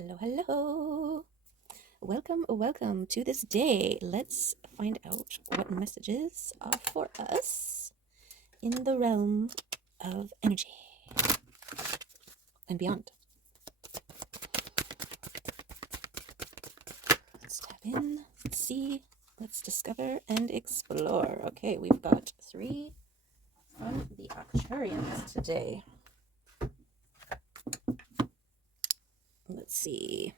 Hello, hello. Welcome to this day. Let's find out what messages are for us in the realm of energy and beyond. Let's tap in, let's see, let's discover and explore. Okay, we've got 3 from the Arcturians today. Let's see.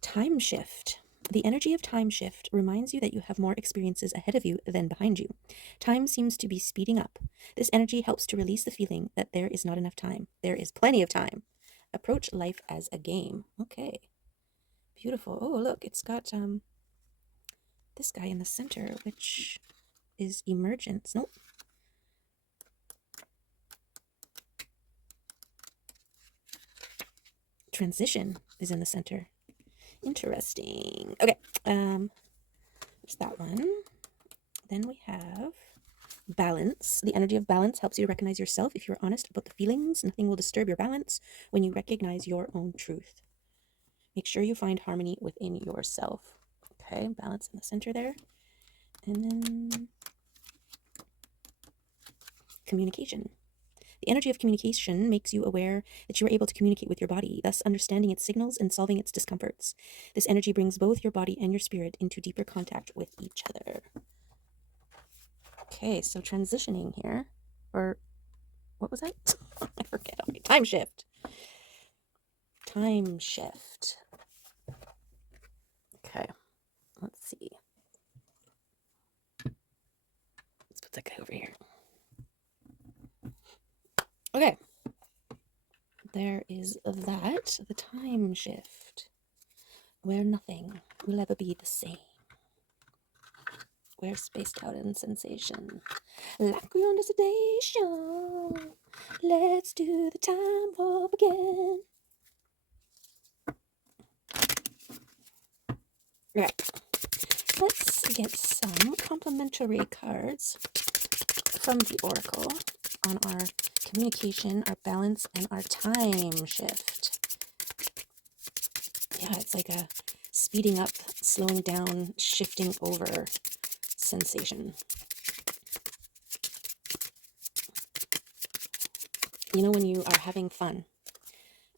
Time shift. The energy of time shift reminds you that you have more experiences ahead of you than behind you. Time seems to be speeding up. This energy helps to release the feeling that there is not enough time. There is plenty of time. Approach life as a game. Okay. Beautiful. Oh, look, it's got this guy in the center, which is emergence. Nope. Transition is in the center. Interesting. Okay. There's that one. Then we have balance. The energy of balance helps you to recognize yourself. If you're honest about the feelings, nothing will disturb your balance when you recognize your own truth. Make sure you find harmony within yourself. Okay, balance in the center there. And then communication. The energy of communication makes you aware that you are able to communicate with your body, thus understanding its signals and solving its discomforts. This energy brings both your body and your spirit into deeper contact with each other. Okay, so transitioning here, or what was that? I forget. Okay, time shift. Time shift. Okay, let's see. Let's put that guy over here. Okay, there is that, the time shift, where nothing will ever be the same. We're spaced out in sensation, like we're under sedation. Let's do the time warp again. Right, let's get some complimentary cards from the Oracle on our communication, our balance, and our time shift. Yeah, it's like a speeding up, slowing down, shifting over sensation. You know, when you are having fun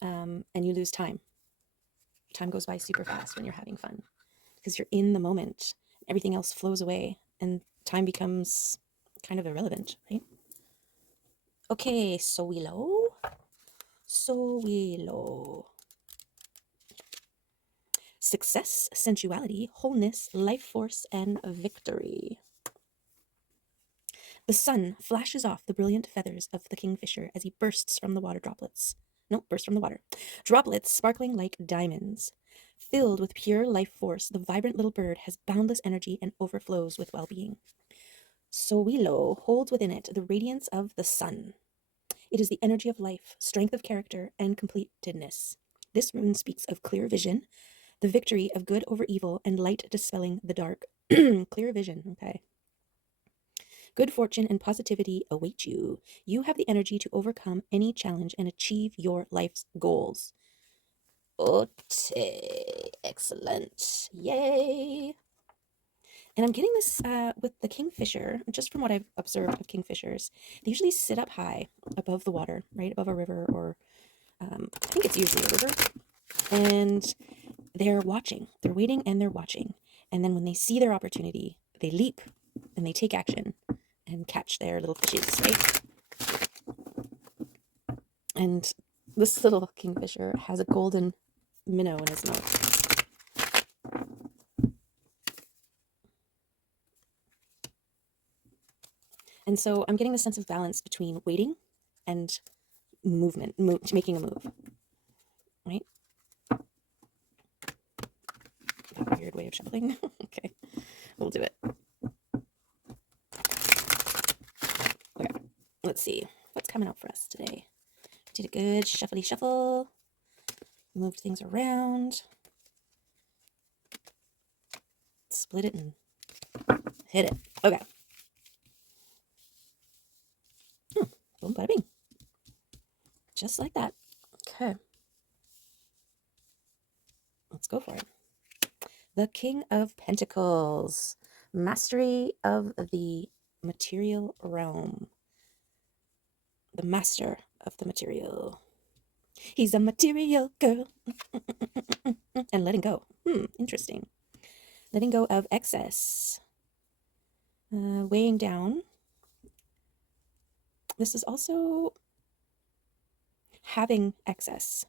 and you lose time goes by super fast when you're having fun because you're in the moment. Everything else flows away and time becomes kind of irrelevant, right? Okay, Soilo. Success, sensuality, wholeness, life force, and victory. The sun flashes off the brilliant feathers of the kingfisher as he bursts from the water droplets. Burst from the water. Droplets sparkling like diamonds. Filled with pure life force, the vibrant little bird has boundless energy and overflows with well-being. Soilo holds within it the radiance of the sun. It is the energy of life, strength of character, and completedness. This rune speaks of clear vision, the victory of good over evil, and light dispelling the dark. Clear vision, okay. Good fortune and positivity await you. You have the energy to overcome any challenge and achieve your life's goals. Okay, excellent. Yay. And I'm getting this with the kingfisher, just from what I've observed of kingfishers. They usually sit up high above the water, right above a river, or I think it's usually a river. And they're watching. They're waiting and they're watching. And then when they see their opportunity, they leap and they take action and catch their little fishes, right? And this little kingfisher has a golden minnow in his mouth. And so I'm getting the sense of balance between waiting and movement, making a move, right? A weird way of shuffling. Okay, we'll do it. Okay, let's see what's coming up for us today. Did a good shuffly shuffle. Moved things around. Split it and hit it. Okay. Boom, bada bing. Just like that. Okay. Let's go for it. The King of Pentacles. Mastery of the material realm. The master of the material. He's a material girl. And letting go. Interesting. Letting go of excess. Weighing down. This is also having excess.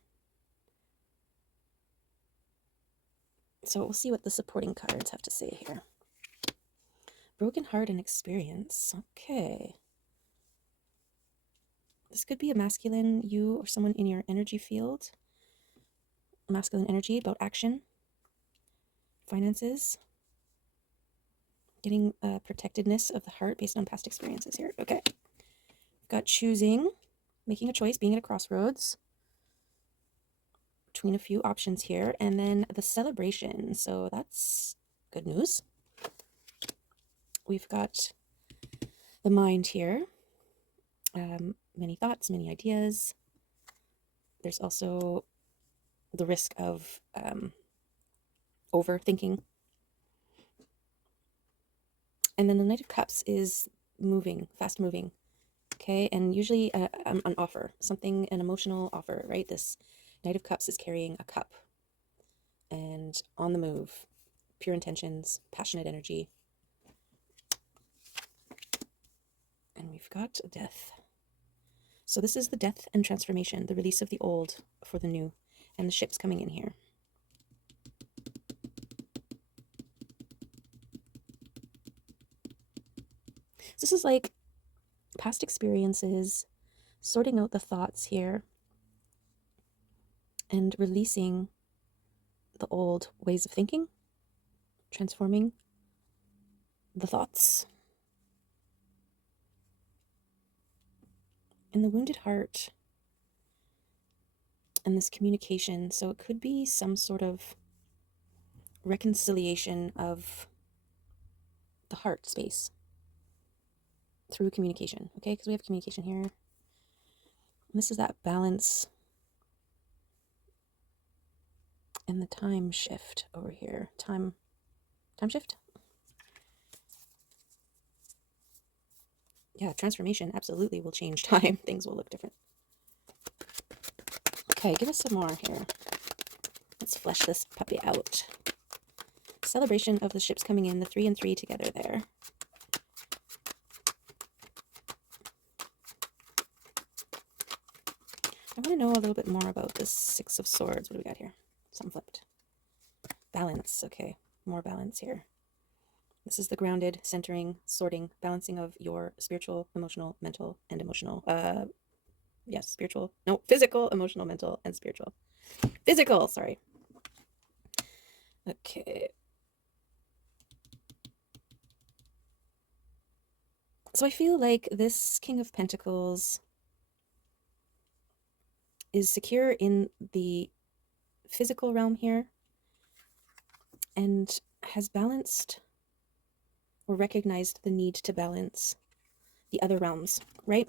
So we'll see what the supporting cards have to say here. Broken heart and experience. Okay. This could be a masculine, you or someone in your energy field. Masculine energy about action, finances, getting protectedness of the heart based on past experiences here. Okay. We've got choosing, making a choice, being at a crossroads between a few options here, and then the celebration. So that's good news. We've got the mind here. Many thoughts, many ideas. There's also the risk of overthinking. And then the Knight of Cups is moving, fast moving. Okay, and usually an offer, something, an emotional offer, right? This Knight of Cups is carrying a cup and on the move, pure intentions, passionate energy. And we've got death. So this is the death and transformation, the release of the old for the new, and the ship's coming in here. So this is like past experiences, sorting out the thoughts here, and releasing the old ways of thinking, transforming the thoughts. And the wounded heart and this communication. So it could be some sort of reconciliation of the heart space through communication, okay? Because we have communication here. And this is that balance and the time shift over here. Time shift? Yeah, transformation absolutely will change time. Things will look different. Okay, give us some more here. Let's flesh this puppy out. Celebration of the ships coming in, the 3 and 3 together there. I want to know a little bit more about this 6 of Swords. What do we got here? Something flipped. Balance. Okay, more balance here. This is the grounded, centering, sorting, balancing of your spiritual, emotional, mental, and emotional. Yes, spiritual. No, physical, emotional, mental, and spiritual. Physical, sorry. Okay. So I feel like this King of Pentacles is secure in the physical realm here and has balanced or recognized the need to balance the other realms, right?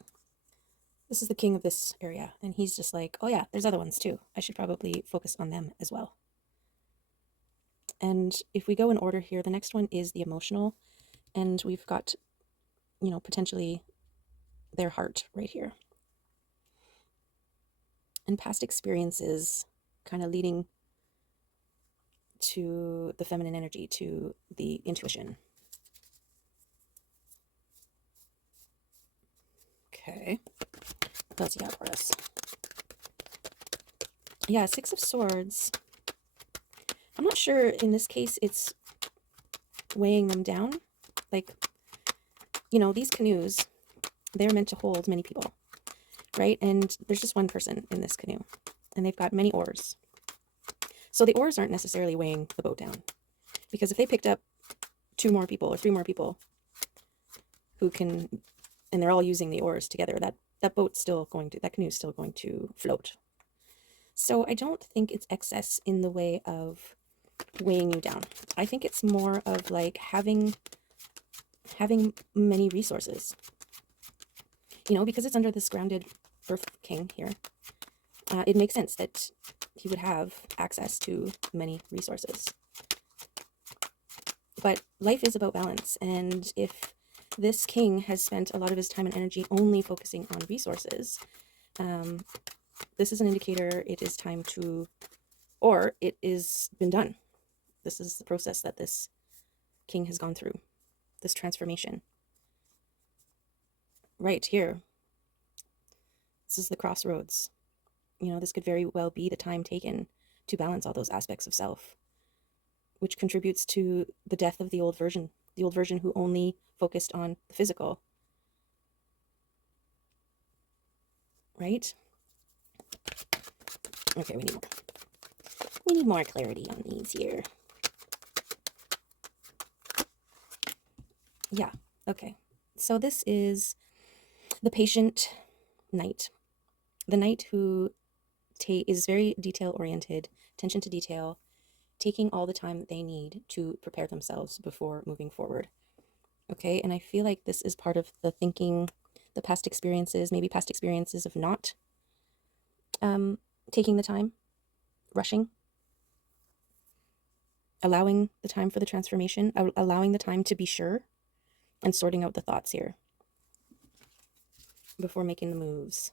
This is the king of this area, and he's just like, oh yeah, there's other ones too. I should probably focus on them as well. And if we go in order here, the next one is the emotional, and we've got, you know, potentially their heart right here. And past experiences kind of leading to the feminine energy, to the intuition. Okay. What else you got for us? Yeah, 6 of Swords. I'm not sure in this case it's weighing them down. Like, you know, these canoes, they're meant to hold many people, right? And there's just one person in this canoe, and they've got many oars. So the oars aren't necessarily weighing the boat down, because if they picked up 2 more people or 3 more people who can, and they're all using the oars together, that boat's still going to, that canoe's still going to float. So I don't think it's excess in the way of weighing you down. I think it's more of like having many resources, you know, because it's under this grounded Earth King here. it makes sense that he would have access to many resources. But life is about balance, and if this king has spent a lot of his time and energy only focusing on resources, this is an indicator it is time to, or it is been done. This is the process that this king has gone through, this transformation. Right here, this is the crossroads. You know, this could very well be the time taken to balance all those aspects of self, which contributes to the death of the old version who only focused on the physical. Right? Okay, we need more. We need more clarity on these here. Yeah, okay. So this is the patient knight. The knight who is very detail-oriented, attention to detail, taking all the time that they need to prepare themselves before moving forward. Okay, and I feel like this is part of the thinking, the past experiences, maybe past experiences of not taking the time, rushing, allowing the time for the transformation, allowing the time to be sure, and sorting out the thoughts here before making the moves.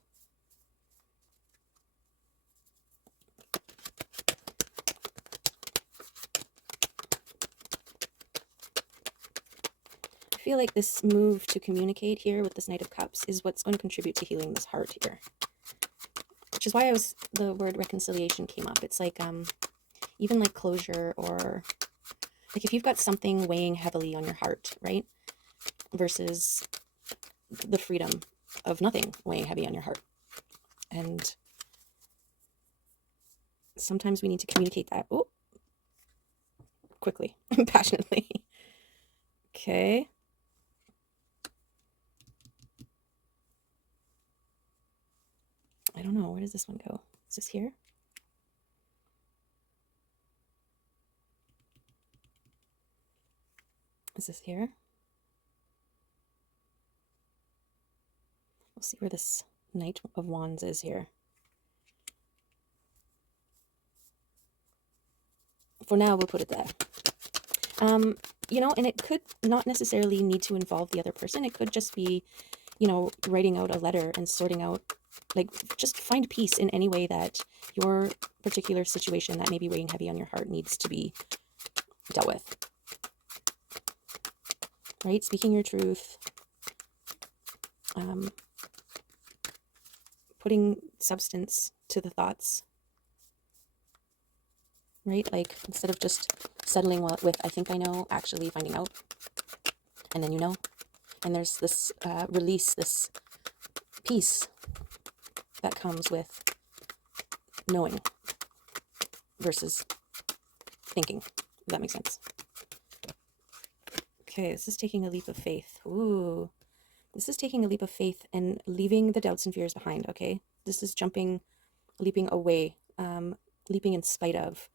I feel like this move to communicate here with this Knight of Cups is what's going to contribute to healing this heart here. Which is why the word reconciliation came up. It's like, even like closure, or like if you've got something weighing heavily on your heart, right? Versus the freedom of nothing weighing heavy on your heart. And sometimes we need to communicate that quickly and passionately. Okay. I don't know. Where does this one go? Is this here? Is this here? We'll see where this Knight of Wands is here. For now, we'll put it there. You know, and it could not necessarily need to involve the other person. It could just be, you know, writing out a letter and sorting out, like, just find peace in any way that your particular situation that may be weighing heavy on your heart needs to be dealt with. Right? Speaking your truth. Putting substance to the thoughts. Right? Like, instead of just settling with, I think I know, actually finding out. And then you know. And there's this release, this peace that comes with knowing versus thinking. If that makes sense. Okay, this is taking a leap of faith. Ooh. This is taking a leap of faith and leaving the doubts and fears behind, okay? This is leaping away, leaping in spite of,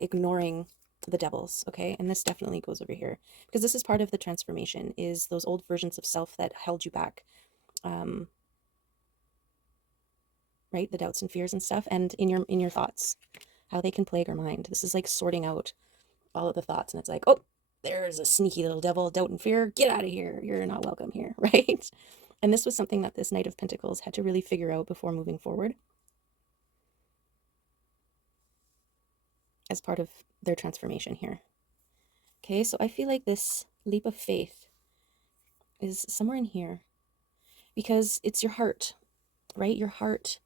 ignoring the devils, okay? And this definitely goes over here, because this is part of the transformation, is those old versions of self that held you back, right? The doubts and fears and stuff, and in your thoughts, how they can plague our mind. This is like sorting out all of the thoughts, and it's like, oh, there's a sneaky little devil, doubt and fear, get out of here, you're not welcome here, right? And this was something that this Knight of Pentacles had to really figure out before moving forward as part of their transformation here. Okay, so I feel like this leap of faith is somewhere in here, because it's your heart, right? Your heart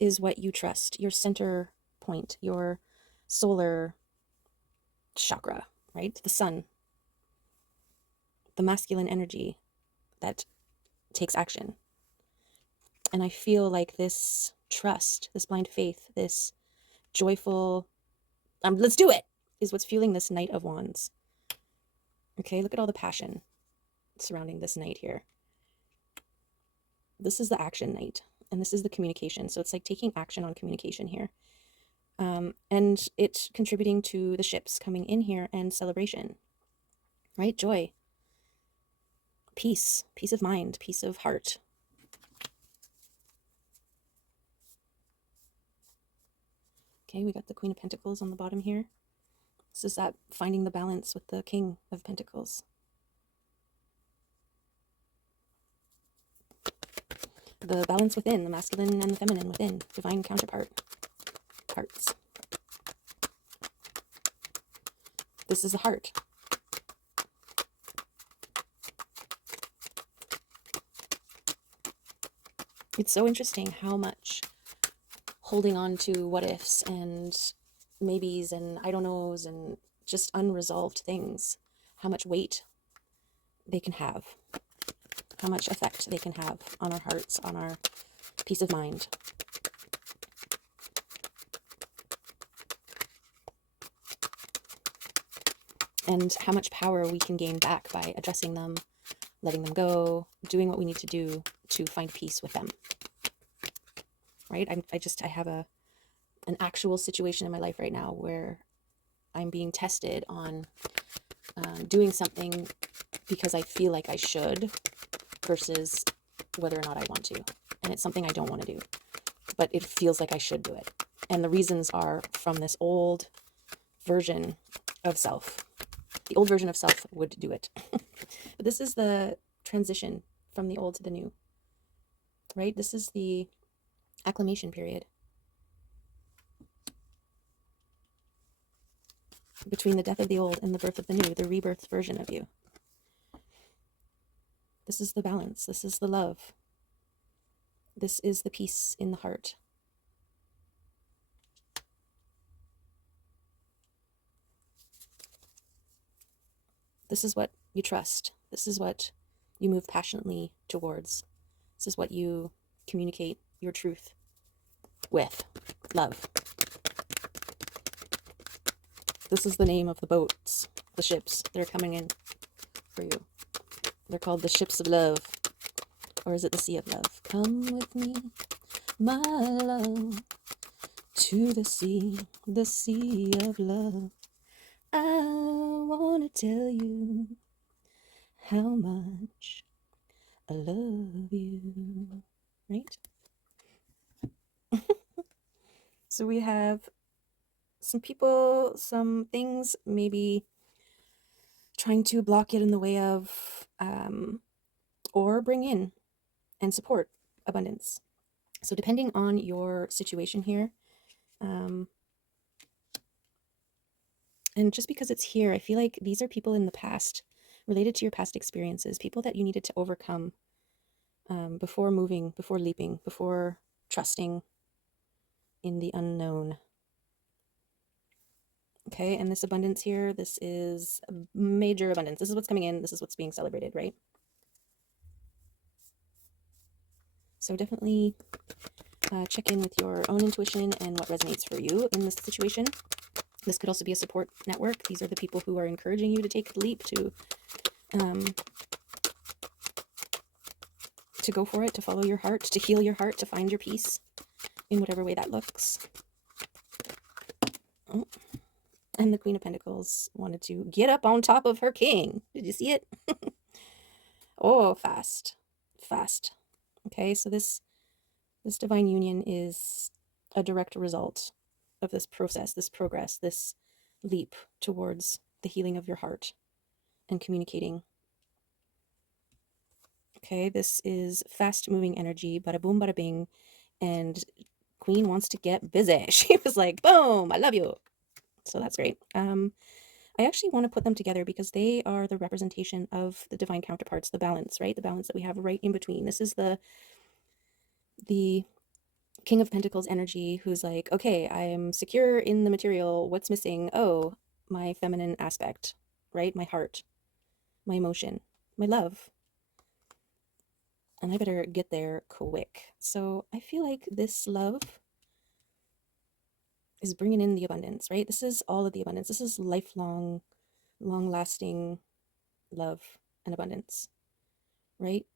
is what you trust, your center point, your solar chakra, right? The sun, the masculine energy that takes action. And I feel like this trust, this blind faith, this joyful, let's do it, is what's fueling this Knight of Wands. Okay, look at all the passion surrounding this Knight here. This is the action Knight, and this is the communication. So it's like taking action on communication here. And it's contributing to the ships coming in here and celebration, right? Joy, peace of mind, peace of heart. Okay, we got the Queen of Pentacles on the bottom here. This is that finding the balance with the King of Pentacles. The balance within, the masculine and the feminine within, divine counterpart parts. This is the heart. It's so interesting how much holding on to what ifs and maybes and I don't knows and just unresolved things, how much weight they can have, how much effect they can have on our hearts, on our peace of mind. And how much power we can gain back by addressing them, letting them go, doing what we need to do to find peace with them. Right? I have an actual situation in my life right now where I'm being tested on doing something because I feel like I should versus whether or not I want to. And it's something I don't want to do, but it feels like I should do it. And the reasons are from this old version of self. The old version of self would do it. But this is the transition from the old to the new, right? This is the acclimation period between the death of the old and the birth of the new, the rebirth version of you. This is the balance. This is the love. This is the peace in the heart. This is what you trust. This is what you move passionately towards. This is what you communicate your truth with. Love. This is the name of the boats, the ships. They're coming in for you. They're called the ships of love. Or is it the sea of love? Come with me, my love, to the sea of love. I want to tell you how much I love you. Right? So we have some people, some things maybe trying to block it in the way of or bring in and support abundance. So depending on your situation here, and just because it's here, I feel like these are people in the past, related to your past experiences, people that you needed to overcome before moving, before leaping, before trusting in the unknown. Okay, and this abundance here, this is a major abundance. This is what's coming in. This is what's being celebrated, right? So definitely check in with your own intuition and what resonates for you in this situation. This could also be a support network. These are the people who are encouraging you to take the leap, to go for it, to follow your heart, to heal your heart, to find your peace in whatever way that looks. Oh. And the Queen of Pentacles wanted to get up on top of her king. Did you see it? Oh, fast. Okay, so this divine union is a direct result of this process, this progress, this leap towards the healing of your heart and communicating. Okay, this is fast moving energy, bada boom, bada bing, and Queen wants to get busy. She was like, boom, I love you. So that's great. I actually want to put them together because they are the representation of the divine counterparts, the balance, right? The balance that we have right in between. This is the King of Pentacles energy who's like, okay, I'm secure in the material. What's missing? Oh, my feminine aspect, right? My heart, my emotion, my love. And I better get there quick. So I feel like this love is bringing in the abundance, right? This is all of the abundance. This is lifelong, long-lasting love and abundance, right?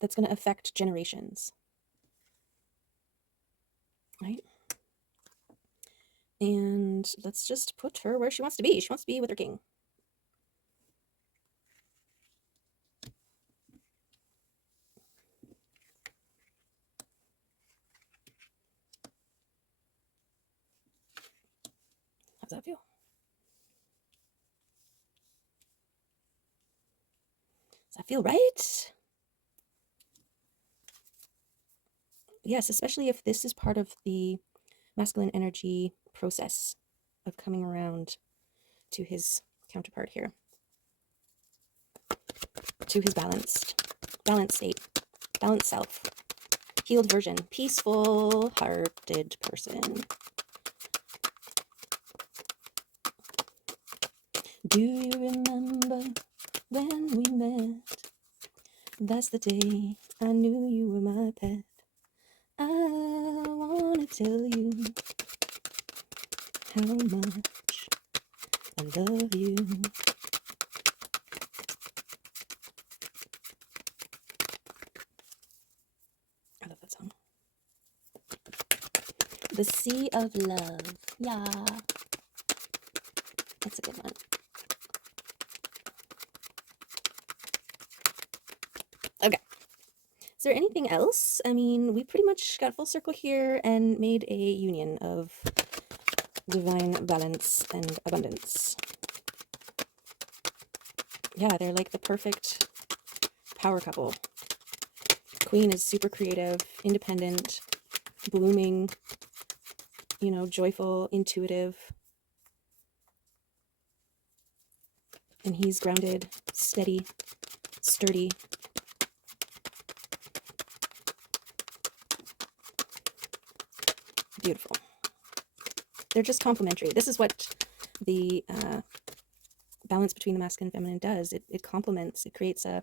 That's going to affect generations, right? And let's just put her where she wants to be. She wants to be with her king. How's that feel? Does that feel right? Yes, especially if this is part of the masculine energy process of coming around to his counterpart here, to his balanced state, balanced self, healed version, peaceful hearted person. Do you remember when we met? That's the day I knew you were my pet. I wanna tell you how much I love you. I love that song. The Sea of Love. Yeah. That's a good one. Okay. Is there anything else? I mean, we pretty much got full circle here and made a union of divine balance and abundance. Yeah, they're like the perfect power couple. Queen is super creative, independent, blooming, you know, joyful, intuitive. And he's grounded, steady, sturdy. Beautiful. They're just complementary. This is what the balance between the masculine and feminine does. It complements, it creates a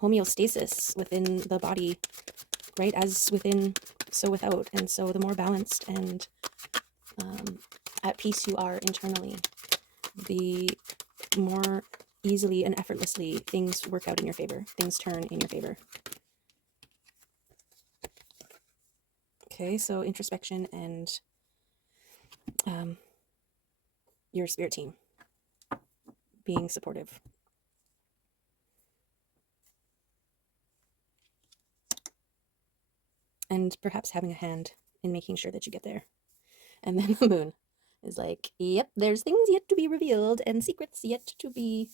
homeostasis within the body, right? As within, so without. And so the more balanced and at peace you are internally, the more easily and effortlessly things work out in your favor, things turn in your favor. Okay, so introspection and your spirit team being supportive. And perhaps having a hand in making sure that you get there. And then the moon is like, yep, there's things yet to be revealed and secrets yet to be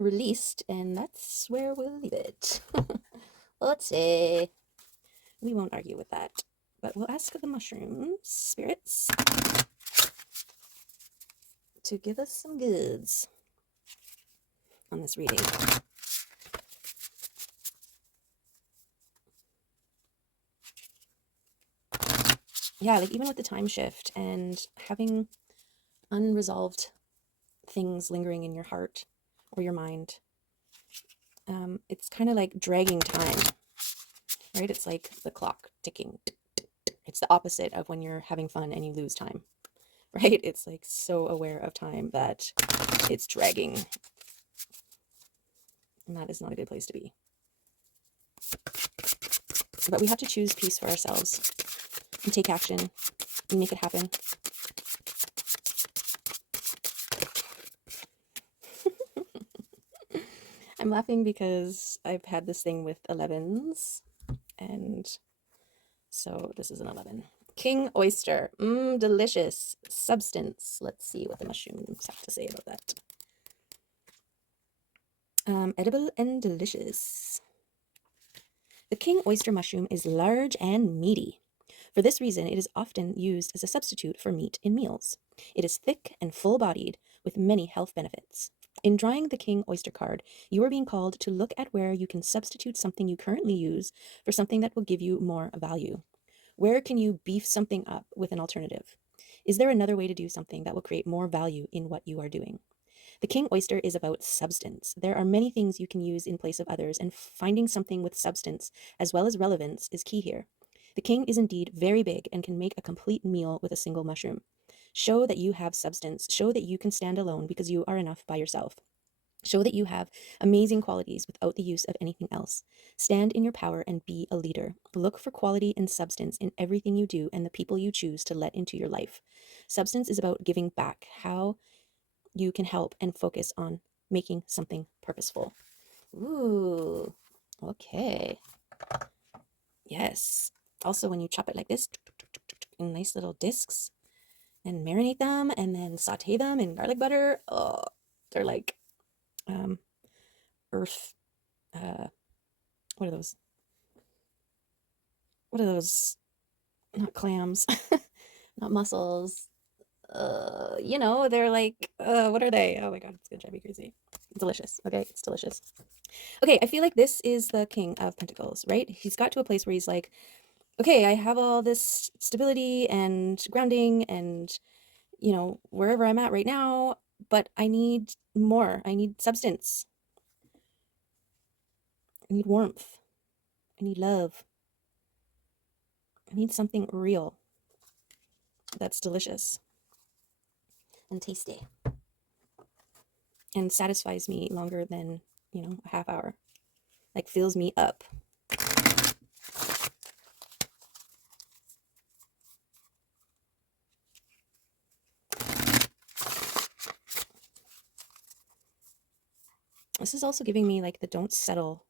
released, and that's where we'll leave it. Let's see. We won't argue with that, but we'll ask the mushroom spirits to give us some goods on this reading. Yeah, like even with the time shift and having unresolved things lingering in your heart or your mind, it's kind of like dragging time, right? It's like the clock ticking. It's the opposite of when you're having fun and you lose time, right? It's like so aware of time that it's dragging. And that is not a good place to be. But we have to choose peace for ourselves and take action and make it happen. I'm laughing because I've had this thing with 11s, and so this is an 11. King oyster, delicious substance. Let's see what the mushrooms have to say about that. Edible and delicious. The king oyster mushroom is large and meaty. For this reason, it is often used as a substitute for meat in meals. It is thick and full-bodied, with many health benefits. In drawing the king oyster card, you are being called to look at where you can substitute something you currently use for something that will give you more value. Where can you beef something up with an alternative? Is there another way to do something that will create more value in what you are doing? The king oyster is about substance. There are many things you can use in place of others, and finding something with substance as well as relevance is key here. The king is indeed very big and can make a complete meal with a single mushroom. Show that you have substance. Show that you can stand alone because you are enough by yourself. Show that you have amazing qualities without the use of anything else. Stand in your power and be a leader. Look for quality and substance in everything you do and the people you choose to let into your life. Substance is about giving back, how you can help and focus on making something purposeful. Ooh, okay. Yes. Also, when you chop it like this in nice little discs, and marinate them and then saute them in garlic butter. Oh, they're like earth. What are those? What are those? Not clams, not mussels. They're like, what are they? Oh my god, it's gonna drive me crazy. Delicious. Okay, it's delicious. Okay, I feel like this is the King of Pentacles, right? He's got to a place where he's like, okay, I have all this stability and grounding and, wherever I'm at right now, but I need more. I need substance. I need warmth. I need love. I need something real that's delicious and tasty and satisfies me longer than, a half hour. Like fills me up. This is also giving me like the don't settle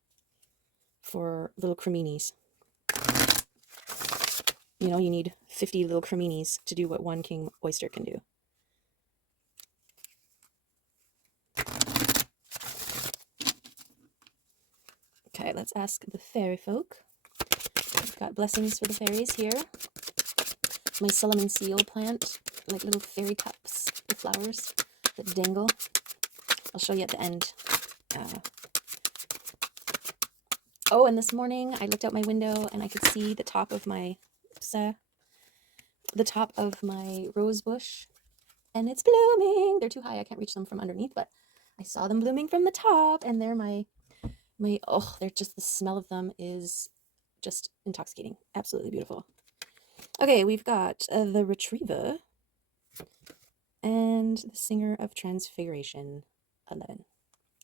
for little creminis. You need 50 little creminis to do what one king oyster can do. Okay, let's ask the fairy folk. I've got blessings for the fairies here. My Solomon seal plant, like little fairy cups with flowers that dangle. I'll show you at the end. Oh, and this morning I looked out my window and I could see the top of my rose bush, and it's blooming. They're too high, I can't reach them from underneath, but I saw them blooming from the top, and they're they're just, the smell of them is just intoxicating. Absolutely beautiful. Okay, we've got the Retriever and the Singer of Transfiguration, 11.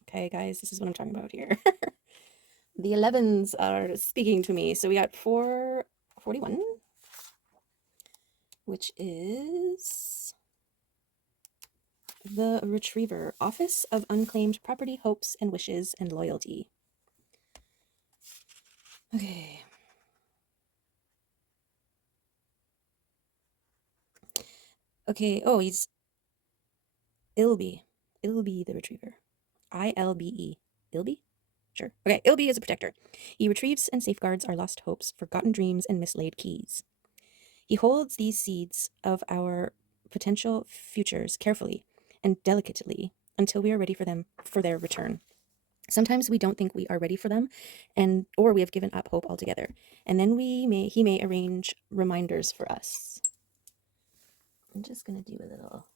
Okay, guys, this is what I'm talking about here. The 11s are speaking to me. So we got 441, which is the Retriever, Office of Unclaimed Property, Hopes and Wishes and Loyalty. Okay. Okay, oh, he's Ilby. Ilby the Retriever. ILBE. Ilby? Sure. Okay, Ilby is a protector. He retrieves and safeguards our lost hopes, forgotten dreams, and mislaid keys. He holds these seeds of our potential futures carefully and delicately until we are ready for their return. Sometimes we don't think we are ready for them, or we have given up hope altogether. And then he may arrange reminders for us. I'm just gonna do a little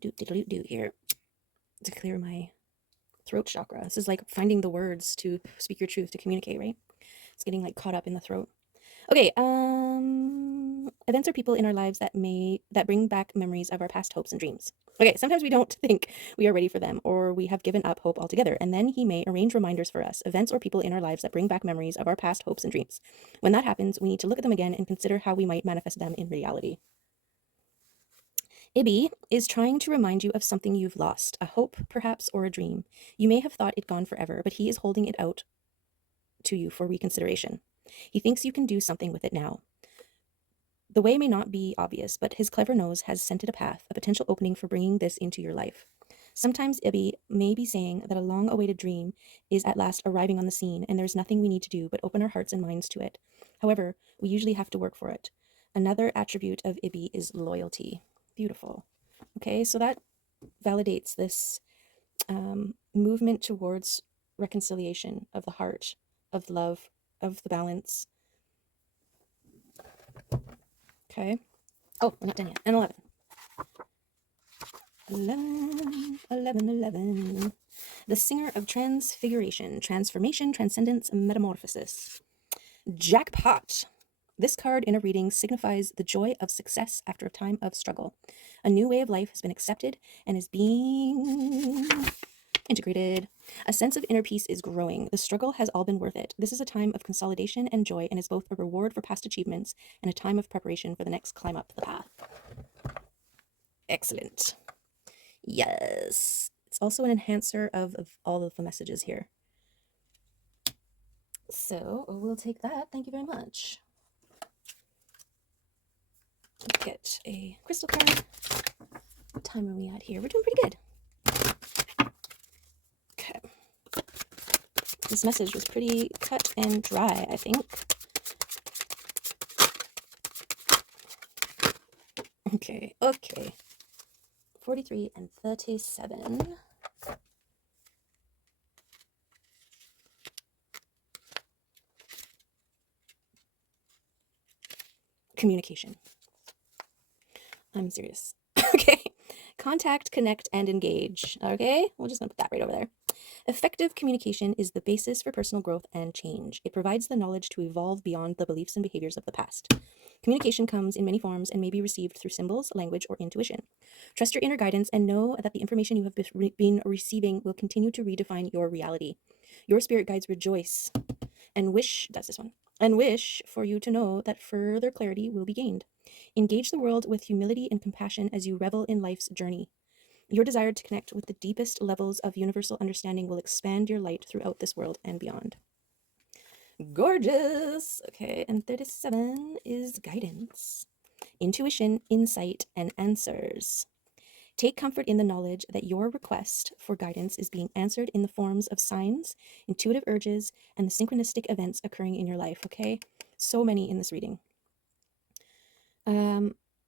do here to clear my throat chakra. This is like finding the words to speak your truth, to communicate, right? It's getting like caught up in the throat. Okay, events are people in our lives that bring back memories of our past hopes and dreams. Okay, sometimes we don't think we are ready for them, or we have given up hope altogether, and then he may arrange reminders for us, events or people in our lives that bring back memories of our past hopes and dreams. When that happens, we need to look at them again and consider how we might manifest them in reality. Ibby is trying to remind you of something you've lost, a hope, perhaps, or a dream. You may have thought it gone forever, but he is holding it out to you for reconsideration. He thinks you can do something with it now. The way may not be obvious, but his clever nose has scented a path, a potential opening for bringing this into your life. Sometimes Ibby may be saying that a long-awaited dream is at last arriving on the scene, and there's nothing we need to do but open our hearts and minds to it. However, we usually have to work for it. Another attribute of Ibby is loyalty. Beautiful. Okay, so that validates this movement towards reconciliation of the heart, of love, of the balance. Okay. Oh, we're not done yet. And 11. 11. The Singer of Transfiguration, Transformation, Transcendence, Metamorphosis. Jackpot. This card in a reading signifies the joy of success after a time of struggle. A new way of life has been accepted and is being integrated. A sense of inner peace is growing. The struggle has all been worth it. This is a time of consolidation and joy, and is both a reward for past achievements and a time of preparation for the next climb up the path. Excellent. Yes. It's also an enhancer of all of the messages here. So we'll take that. Thank you very much. Get a crystal card. What time are we at here? We're doing pretty good. Okay. This message was pretty cut and dry, I think. Okay. 43 and 37. Communication. I'm serious. Okay. Contact, connect, and engage. Okay. We're just going to put that right over there. Effective communication is the basis for personal growth and change. It provides the knowledge to evolve beyond the beliefs and behaviors of the past. Communication comes in many forms and may be received through symbols, language, or intuition. Trust your inner guidance and know that the information you have been receiving will continue to redefine your reality. Your spirit guides rejoice and wish, that's this one, and wish for you to know that further clarity will be gained. Engage the world with humility and compassion as you revel in life's journey. Your desire to connect with the deepest levels of universal understanding will expand your light throughout this world and beyond. Gorgeous. Okay, and 37 is guidance, intuition, insight, and answers. Take comfort in the knowledge that your request for guidance is being answered in the forms of signs, intuitive urges, and the synchronistic events occurring in your life. Okay, so many in this reading.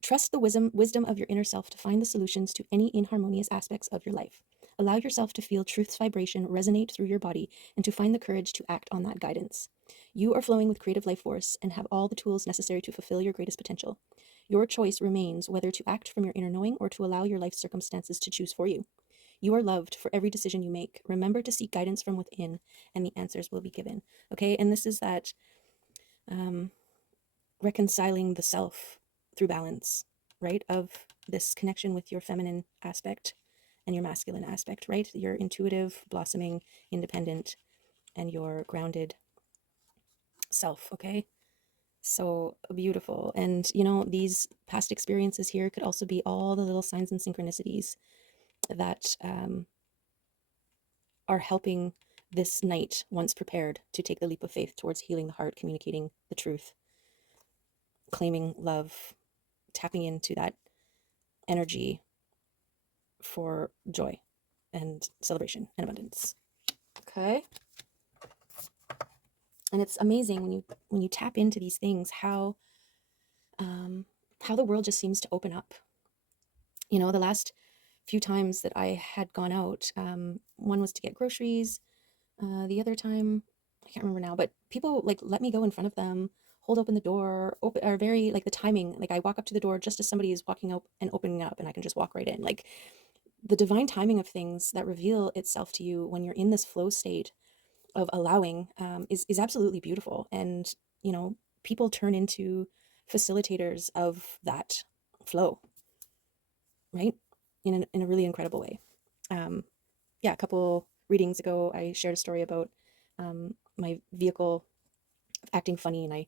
Trust the wisdom of your inner self to find the solutions to any inharmonious aspects of your life. Allow yourself to feel truth's vibration resonate through your body and to find the courage to act on that guidance. You are flowing with creative life force and have all the tools necessary to fulfill your greatest potential. Your choice remains whether to act from your inner knowing or to allow your life circumstances to choose for you. You are loved for every decision you make. Remember to seek guidance from within, and the answers will be given. Okay, and this is that reconciling the self through balance, right? Of this connection with your feminine aspect and your masculine aspect, right? Your intuitive, blossoming, independent, and your grounded self, okay? So beautiful. And, you know, these past experiences here could also be all the little signs and synchronicities that are helping this knight, once prepared, to take the leap of faith towards healing the heart, communicating the truth, claiming love, tapping into that energy for joy and celebration and abundance. Okay. And it's amazing when you tap into these things, how the world just seems to open up. You know, the last few times that I had gone out, one was to get groceries. The other time, I can't remember now, but people like let me go in front of them, hold open the door, are very like the timing. Like I walk up to the door just as somebody is walking out and opening up, and I can just walk right in. Like the divine timing of things that reveal itself to you when you're in this flow state of allowing is absolutely beautiful. And, you know, people turn into facilitators of that flow, right? In a really incredible way. Yeah, a couple readings ago, I shared a story about my vehicle acting funny, and I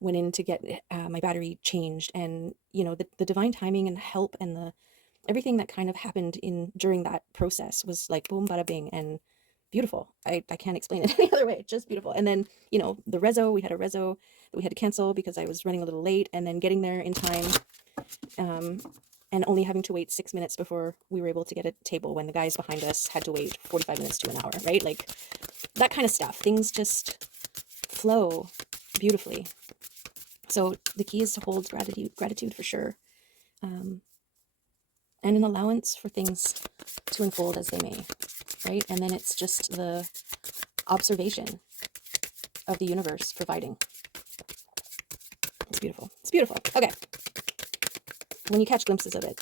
went in to get my battery changed. And, you know, the divine timing and the help and the everything that kind of happened in during that process was like boom, bada bing, and beautiful. I can't explain it any other way. Just beautiful. And then, you know, we had a reso that we had to cancel because I was running a little late, and then getting there in time, and only having to wait 6 minutes before we were able to get a table when the guys behind us had to wait 45 minutes to an hour, right? Like that kind of stuff. Things just flow beautifully. So the key is to hold gratitude for sure. And an allowance for things to unfold as they may, right? And then it's just the observation of the universe providing. It's beautiful. It's beautiful. Okay. When you catch glimpses of it.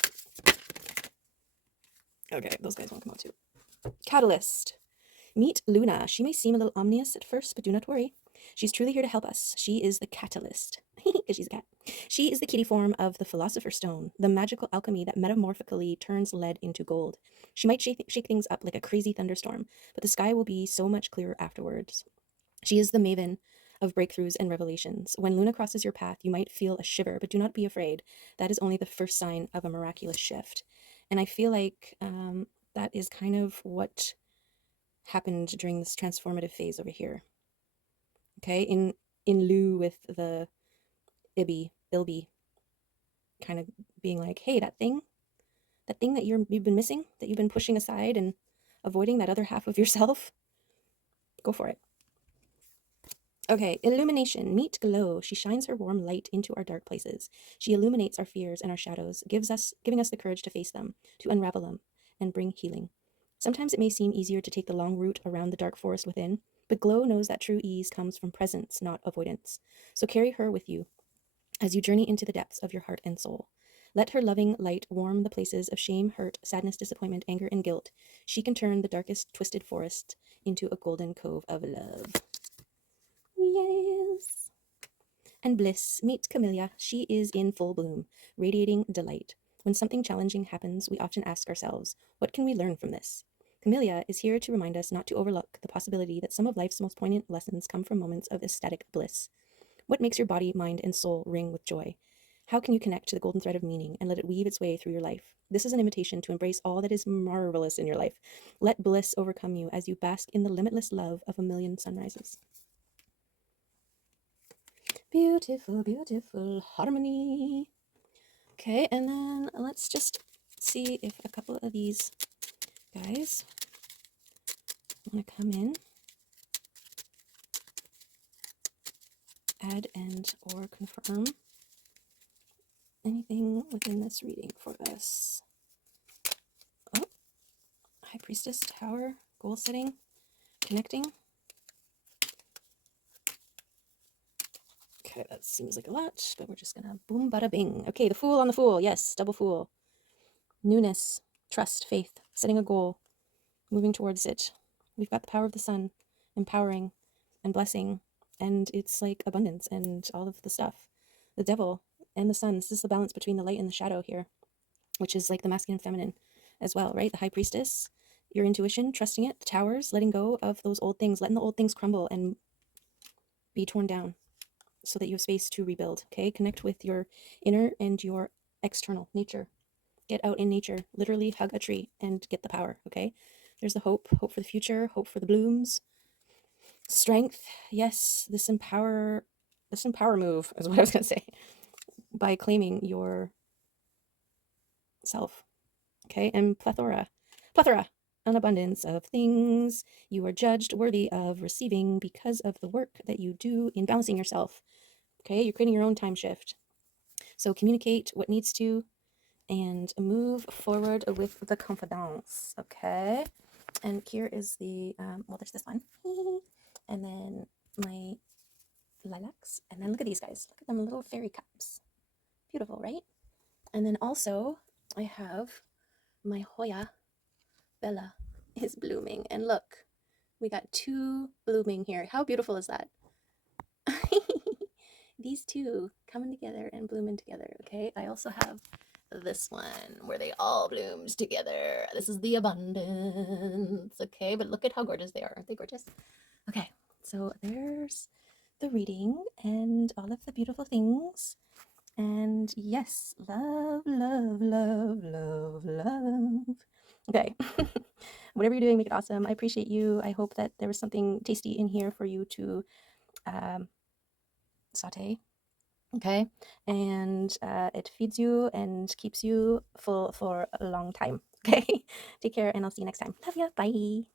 Okay, those guys won't come out too. Catalyst. Meet Luna. She may seem a little ominous at first, but do not worry. She's truly here to help us. She is the catalyst, because she's a cat. She is the kitty form of the Philosopher's Stone, the magical alchemy that metamorphically turns lead into gold. She might shake things up like a crazy thunderstorm, but the sky will be so much clearer afterwards. She is the maven of breakthroughs and revelations. When Luna crosses your path, you might feel a shiver, but do not be afraid. That is only the first sign of a miraculous shift. And I feel like that is kind of what happened during this transformative phase over here. Okay, in lieu with the Ilby kind of being like, hey, that thing that you've been missing, that you've been pushing aside and avoiding, that other half of yourself, go for it. Okay, illumination, meet glow. She shines her warm light into our dark places. She illuminates our fears and our shadows, giving us the courage to face them, to unravel them, and bring healing. Sometimes it may seem easier to take the long route around the dark forest within, but glow knows that true ease comes from presence, not avoidance. So carry her with you as you journey into the depths of your heart and soul. Let her loving light warm the places of shame, hurt, sadness, disappointment, anger, and guilt. She can turn the darkest, twisted forest into a golden cove of love. Yes. And bliss, meet Camellia. She is in full bloom, radiating delight. When something challenging happens, we often ask ourselves, what can we learn from this? Camellia is here to remind us not to overlook the possibility that some of life's most poignant lessons come from moments of ecstatic bliss. What makes your body, mind, and soul ring with joy? How can you connect to the golden thread of meaning and let it weave its way through your life? This is an invitation to embrace all that is marvelous in your life. Let bliss overcome you as you bask in the limitless love of a million sunrises. Beautiful, beautiful harmony. Okay, and then let's just see if a couple of these guys want to come in, add and or confirm anything within this reading for us. Oh, High Priestess, Tower, goal setting, connecting. Okay, that seems like a lot, but we're just gonna boom, bada, bing. Okay, the Fool on the Fool. Yes, double Fool. Newness, trust, faith, setting a goal, moving towards it. We've got the power of the sun, empowering and blessing, and it's like abundance and all of the stuff. The devil and the sun. This is the balance between the light and the shadow here, which is like the masculine and feminine as well, right? The High Priestess, your intuition, trusting it. The Towers, letting go of those old things, letting the old things crumble and be torn down so that you have space to rebuild. Okay, connect with your inner and your external nature. Get out in nature, literally hug a tree and get the power. Okay, there's the hope for the future, hope for the blooms, strength. Yes, this empower move is what I was gonna say, by claiming your self. Okay, and plethora, an abundance of things you are judged worthy of receiving because of the work that you do in balancing yourself. Okay, you're creating your own time shift. So communicate what needs to and move forward with the confidence. Okay, and here is the well, there's this one, and then my lilacs, and then look at these guys. Look at them, little fairy cups. Beautiful, right? And then also I have my Hoya Bella is blooming, and look, we got two blooming here. How beautiful is that? These two coming together and blooming together. Okay, I also have this one where they all bloomed together. This is the abundance. Okay, but look at how gorgeous they are. Aren't they gorgeous? Okay, so there's the reading and all of the beautiful things. And yes, love, love, love, love, love. Okay. Whatever you're doing, make it awesome. I appreciate you. I hope that there was something tasty in here for you to saute. Okay. And it feeds you and keeps you full for a long time. Okay. Take care, and I'll see you next time. Love ya. Bye.